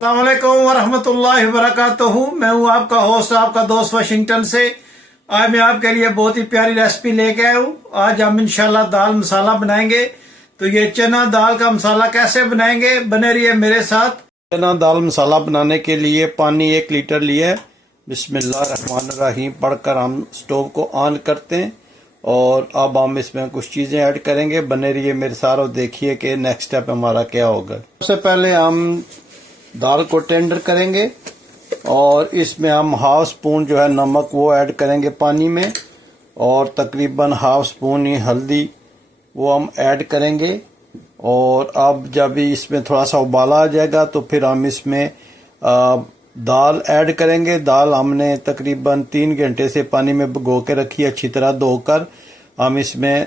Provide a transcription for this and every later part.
अस्सलाम वालेकुम वरहमतुल्लाहि वबरकातुहू। मैं हूँ आपका होस्ट, आपका दोस्त वाशिंगटन से। आज मैं आपके लिए बहुत ही प्यारी रेसिपी लेके आया हूँ। आज हम इंशाल्लाह दाल मसाला बनाएंगे। तो ये चना दाल का मसाला कैसे बनाएंगे, बने रहिए मेरे साथ। चना दाल मसाला बनाने के लिए पानी 1 लीटर लिया है। बिस्मिल्लाहिर्रहमानिर्रहीम पढ़कर हम स्टोव को ऑन करते हैं और अब हम इसमें कुछ चीज़ें ऐड करेंगे। बने रहिए मेरे साथ और देखिए कि नेक्स्ट स्टेप हमारा क्या होगा। सबसे पहले हम दाल को टेंडर करेंगे और इसमें हम हाफ स्पून जो है नमक वो ऐड करेंगे पानी में, और तकरीबन हाफ स्पून ही हल्दी वो हम ऐड करेंगे। और अब जब इसमें थोड़ा सा उबाला आ जाएगा तो फिर हम इसमें दाल ऐड करेंगे। दाल हमने तकरीबन 3 घंटे से पानी में भिगो के रखी है, अच्छी तरह धोकर हम इसमें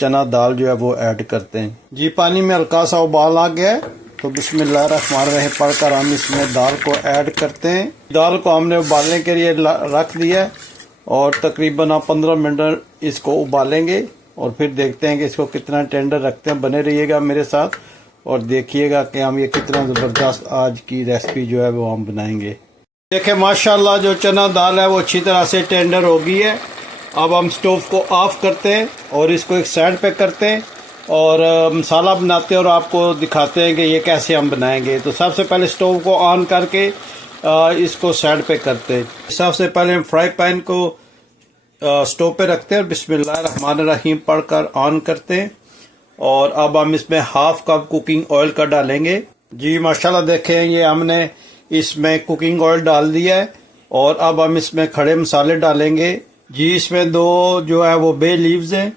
चना दाल जो है वो ऐड करते हैं। जी, पानी में हल्का सा उबाल आ गया है तो बिस्मिल्लाहिर्रहमानिर्रहीम पढ़कर हम इसमें दाल को ऐड करते हैं। दाल को हमने उबालने के लिए रख दिया है और तकरीबन आप 15 मिनट इसको उबालेंगे और फिर देखते हैं कि इसको कितना टेंडर रखते हैं। बने रहिएगा मेरे साथ और देखिएगा कि हम ये कितना ज़बरदस्त आज की रेसिपी जो है वो हम बनाएंगे। देखिए माशाल्लाह जो चना दाल है वो अच्छी तरह से टेंडर हो गई है। अब हम स्टोव को ऑफ करते हैं और इसको एक साइड पे करते हैं और मसाला बनाते हैं और आपको दिखाते हैं कि ये कैसे हम बनाएंगे। तो सबसे पहले स्टोव को ऑन करके इसको साइड पे करते हैं। सबसे पहले हम फ्राई पैन को स्टोव पे रखते हैं और बिस्मिल्लाहिर्रहमानिर्रहीम पढ़कर ऑन करते हैं। और अब हम इसमें हाफ कप कुकिंग ऑयल का डालेंगे। जी माशाल्लाह देखें ये हमने इसमें कुकिंग ऑयल डाल दिया है और अब हम इसमें खड़े मसाले डालेंगे। जी, इसमें 2 जो है वो बे लीव्स हैं,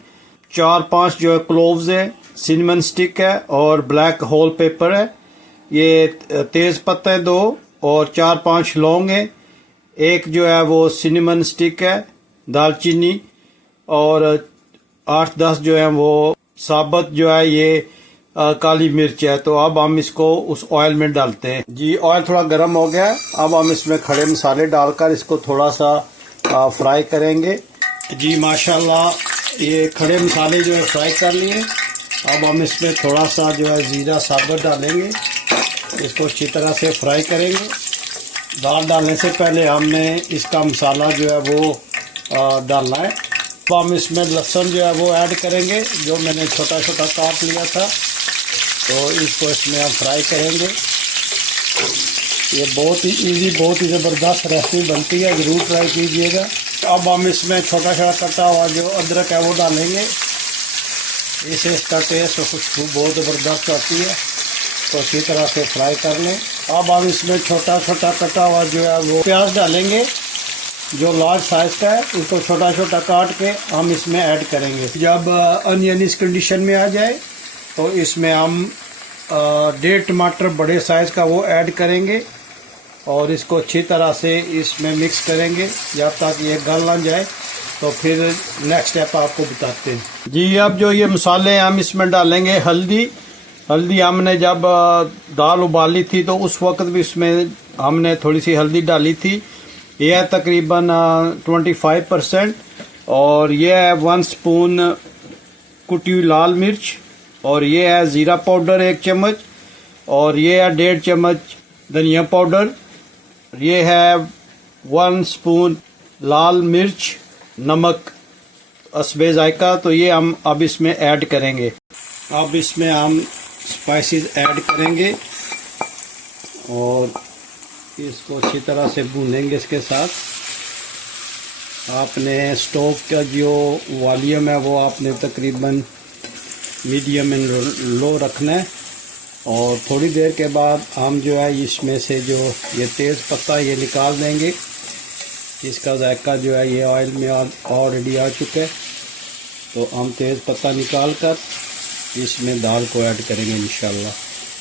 4-5 जो है क्लोव्स है, सिनेमन स्टिक है और ब्लैक होल पेपर है। ये तेज पत्ते 2 और 4-5 लौंग है। एक जो है वो सिनेमन स्टिक है, दालचीनी, और 8-10 जो है वो साबुत जो है ये काली मिर्च है। तो अब हम इसको उस ऑयल में डालते हैं। जी, ऑयल थोड़ा गर्म हो गया। अब हम इसमें खड़े मसाले डालकर इसको थोड़ा सा फ्राई करेंगे। जी माशाल्लाह ये खड़े मसाले जो है फ्राई कर लिए। अब हम इसमें थोड़ा सा जो है ज़ीरा साबुत डालेंगे, इसको अच्छी तरह से फ्राई करेंगे। दाल डालने से पहले हमने इसका मसाला जो है वो डालना है। तो हम इसमें लहसुन जो है वो ऐड करेंगे, जो मैंने छोटा छोटा काट लिया था। तो इसको इसमें हम फ्राई करेंगे। ये बहुत ही इजी, बहुत ही ज़बरदस्त रेसिपी बनती है, ज़रूर ट्राई कीजिएगा। अब हम इसमें छोटा छोटा कटा हुआ जो अदरक है वो डालेंगे। इससे इसका टेस्ट और खुशबू बहुत ज़बरदस्त आती है। तो अच्छी तरह से फ्राई कर लें। अब हम इसमें छोटा छोटा कटा हुआ जो है वो प्याज डालेंगे, जो लार्ज साइज़ का है। इसको छोटा छोटा काट के हम इसमें ऐड करेंगे। जब अनियन इस कंडीशन में आ जाए तो इसमें हम 1.5 टमाटर बड़े साइज़ का वो ऐड करेंगे और इसको अच्छी तरह से इसमें मिक्स करेंगे जब तक ये गल ना जाए। तो फिर नेक्स्ट स्टेप आपको बताते हैं। जी, अब जो ये मसाले हम इसमें डालेंगे। हल्दी हमने जब दाल उबाली थी तो उस वक्त भी इसमें हमने थोड़ी सी हल्दी डाली थी। यह है तकरीबन 25%। और यह है 1 स्पून कुटी हुई लाल मिर्च, और ये है ज़ीरा पाउडर 1 चम्मच, और ये है 1.5 चम्मच धनिया पाउडर। ये है 1 स्पून लाल मिर्च, नमक हस्बे जायका। तो ये हम अब इसमें ऐड करेंगे। अब इसमें हम स्पाइसेस ऐड करेंगे और इसको अच्छी तरह से भूनेंगे। इसके साथ आपने स्टोव का जो वॉल्यूम है वो आपने तकरीबन मीडियम एंड लो रखना है। और थोड़ी देर के बाद हम जो है इसमें से जो ये तेज़ पत्ता ये निकाल देंगे। इसका जायका जो है ये ऑयल में ऑलरेडी आ चुका है। तो हम तेज़ पत्ता निकाल कर इसमें दाल को ऐड करेंगे इंशाल्लाह।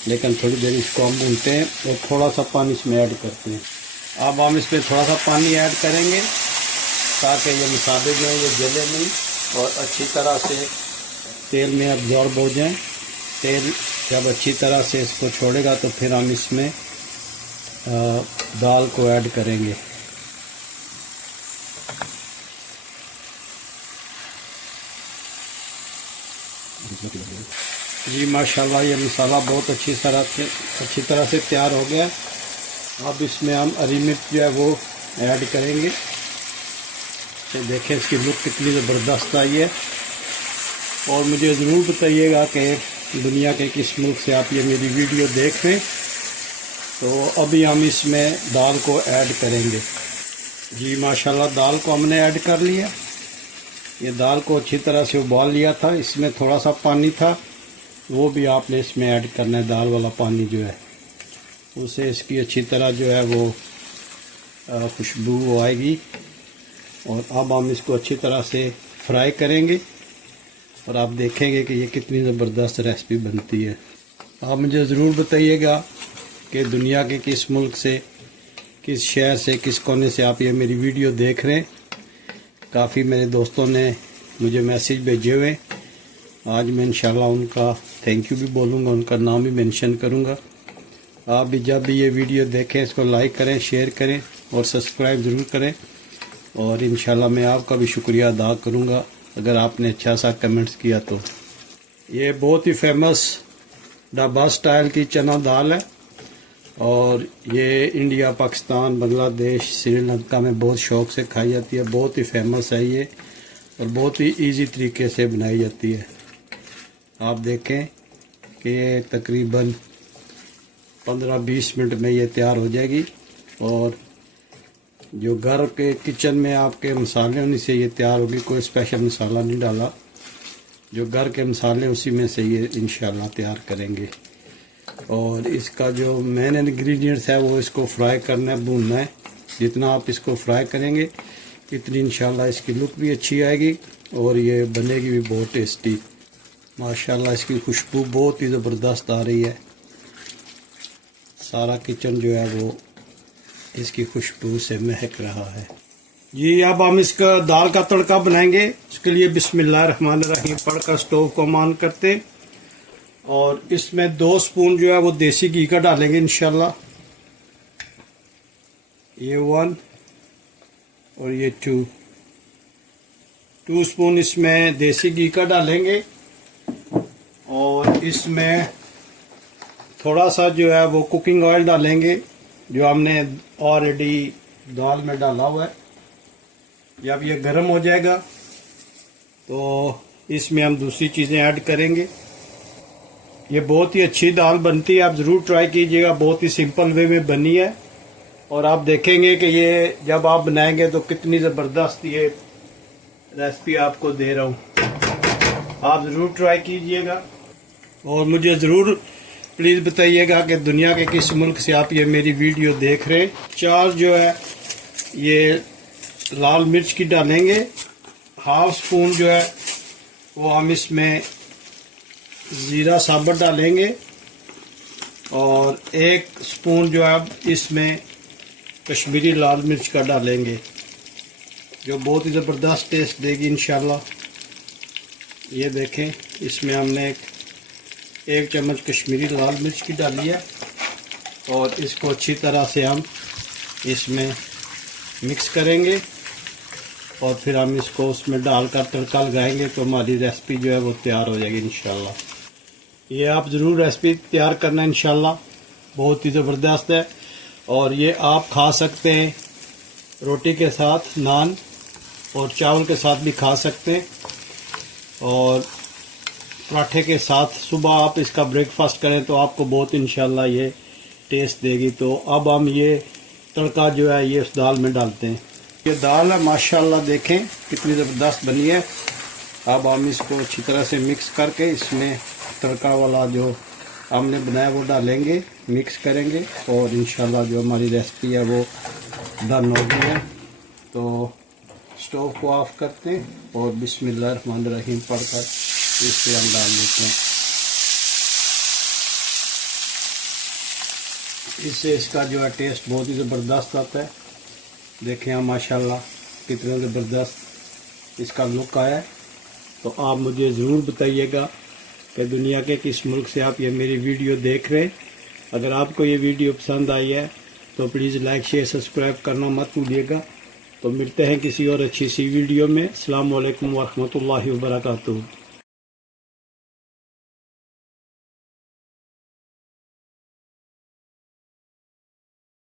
लेकिन थोड़ी देर इसको हम भूनते हैं और थोड़ा सा पानी इसमें ऐड करते हैं। अब हम इसमें थोड़ा सा पानी ऐड करेंगे ताकि ये मसाले जो हैं ये जले नहीं और अच्छी तरह से तेल में अब्जॉर्ब हो जाएं। तेल जब अच्छी तरह से इसको छोड़ेगा तो फिर हम इसमें दाल को ऐड करेंगे। जी माशाल्लाह ये मसाला बहुत अच्छी तरह से तैयार हो गया। अब इसमें हम हरी मिर्च जो है वो ऐड करेंगे। तो देखें इसकी लुक कितनी ज़बरदस्त आई है। और मुझे ज़रूर बताइएगा कि दुनिया के किस मुल्क से आप ये मेरी वीडियो देख रहे हैं। तो अभी हम इसमें दाल को ऐड करेंगे। जी माशाल्लाह दाल को हमने ऐड कर लिया। ये दाल को अच्छी तरह से उबाल लिया था। इसमें थोड़ा सा पानी था, वो भी आपने इसमें ऐड करना है। दाल वाला पानी जो है उससे इसकी अच्छी तरह जो है वो खुशबू आएगी। और अब हम इसको अच्छी तरह से फ्राई करेंगे और आप देखेंगे कि ये कितनी ज़बरदस्त रेसिपी बनती है। आप मुझे ज़रूर बताइएगा कि दुनिया के किस मुल्क से, किस शहर से, किस कोने से आप ये मेरी वीडियो देख रहे हैं। काफ़ी मेरे दोस्तों ने मुझे मैसेज भेजे हुए। आज मैं इंशाल्लाह उनका थैंक यू भी बोलूँगा, उनका नाम भी मेंशन करूँगा। आप भी जब भी ये वीडियो देखें इसको लाइक करें, शेयर करें और सब्सक्राइब ज़रूर करें। और इंशाल्लाह मैं आपका भी शुक्रिया अदा करूँगा अगर आपने अच्छा सा कमेंट्स किया तो। ये बहुत ही फेमस ढाबा स्टाइल की चना दाल है और ये इंडिया, पाकिस्तान, बांग्लादेश, श्रीलंका में बहुत शौक़ से खाई जाती है। बहुत ही फेमस है ये और बहुत ही इजी तरीके से बनाई जाती है। आप देखें कि ये तकरीबन 15-20 मिनट में ये तैयार हो जाएगी। और जो घर के किचन में आपके मसाले होने से ये तैयार होगी। कोई स्पेशल मसाला नहीं डाला, जो घर के मसाले उसी में से ये इंशाल्लाह तैयार करेंगे। और इसका जो मेन इंग्रेडिएंट्स है वो इसको फ्राई करना है, भूनना है। जितना आप इसको फ्राई करेंगे इतनी इंशाल्लाह इसकी लुक भी अच्छी आएगी और ये बनेगी भी बहुत टेस्टी। माशाल्लाह इसकी खुशबू बहुत ही ज़बरदस्त आ रही है। सारा किचन जो है वो इसकी खुशबू से महक रहा है। जी अब हम इसका दाल का तड़का बनाएंगे। इसके लिए बिस्मिल्लाहिर्रहमानिर्रहीम पढ़कर स्टोव को ऑन करते और इसमें 2 स्पून जो है वो देसी घी का डालेंगे इंशाल्लाह। ये 1 और ये 2 स्पून इसमें देसी घी का डालेंगे। और इसमें थोड़ा सा जो है वो कुकिंग ऑयल डालेंगे जो हमने ऑलरेडी दाल में डाला हुआ है। जब ये गर्म हो जाएगा तो इसमें हम दूसरी चीज़ें ऐड करेंगे। ये बहुत ही अच्छी दाल बनती है, आप ज़रूर ट्राई कीजिएगा। बहुत ही सिंपल वे में बनी है और आप देखेंगे कि ये जब आप बनाएंगे तो कितनी ज़बरदस्त ये रेसिपी आपको दे रहा हूँ। आप ज़रूर ट्राई कीजिएगा और मुझे ज़रूर प्लीज़ बताइएगा कि दुनिया के किस मुल्क से आप ये मेरी वीडियो देख रहे हैं। 4 जो है ये लाल मिर्च की डालेंगे। 1/2 स्पून जो है वो हम इसमें ज़ीरा साबुत डालेंगे और 1 स्पून जो है इसमें कश्मीरी लाल मिर्च का डालेंगे जो बहुत ही ज़बरदस्त टेस्ट देगी इंशाल्लाह। ये देखें इसमें हमने 1 चम्मच कश्मीरी लाल मिर्च की डाली है और इसको अच्छी तरह से हम इसमें मिक्स करेंगे और फिर हम इसको उसमें डालकर तड़का लगाएंगे तो हमारी रेसिपी जो है वो तैयार हो जाएगी इंशाल्लाह। ये आप ज़रूर रेसिपी तैयार करना इंशाल्लाह, बहुत ही ज़बरदस्त है। और ये आप खा सकते हैं रोटी के साथ, नान और चावल के साथ भी खा सकते हैं और पराठे के साथ सुबह आप इसका ब्रेकफास्ट करें तो आपको बहुत इंशाल्लाह ये टेस्ट देगी। तो अब हम ये तड़का जो है ये उस दाल में डालते हैं। ये दाल है माशाल्लाह देखें कितनी ज़बरदस्त बनी है। अब हम इसको अच्छी तरह से मिक्स करके इसमें तड़का वाला जो हमने बनाया वो डालेंगे, मिक्स करेंगे और इंशाल्लाह जो हमारी रेसिपी है वो डन हो गई है। तो स्टोव को ऑफ करते हैं और बिस्मिल्लाहिर्रहमानिर्रहीम पढ़कर इसमें हम डाल देते हैं। इससे इसका जो है टेस्ट बहुत ही ज़बरदस्त आता है। देखें हम माशाल्लाह कितना ज़बरदस्त इसका लुक आया है। तो आप मुझे ज़रूर बताइएगा कि दुनिया के किस मुल्क से आप ये मेरी वीडियो देख रहे हैं। अगर आपको ये वीडियो पसंद आई है तो प्लीज़ लाइक, शेयर, सब्सक्राइब करना मत भूलिएगा। तो मिलते हैं किसी और अच्छी सी वीडियो में। अस्सलाम वालेकुम वरहमतुल्लाहि वबरकातुहू।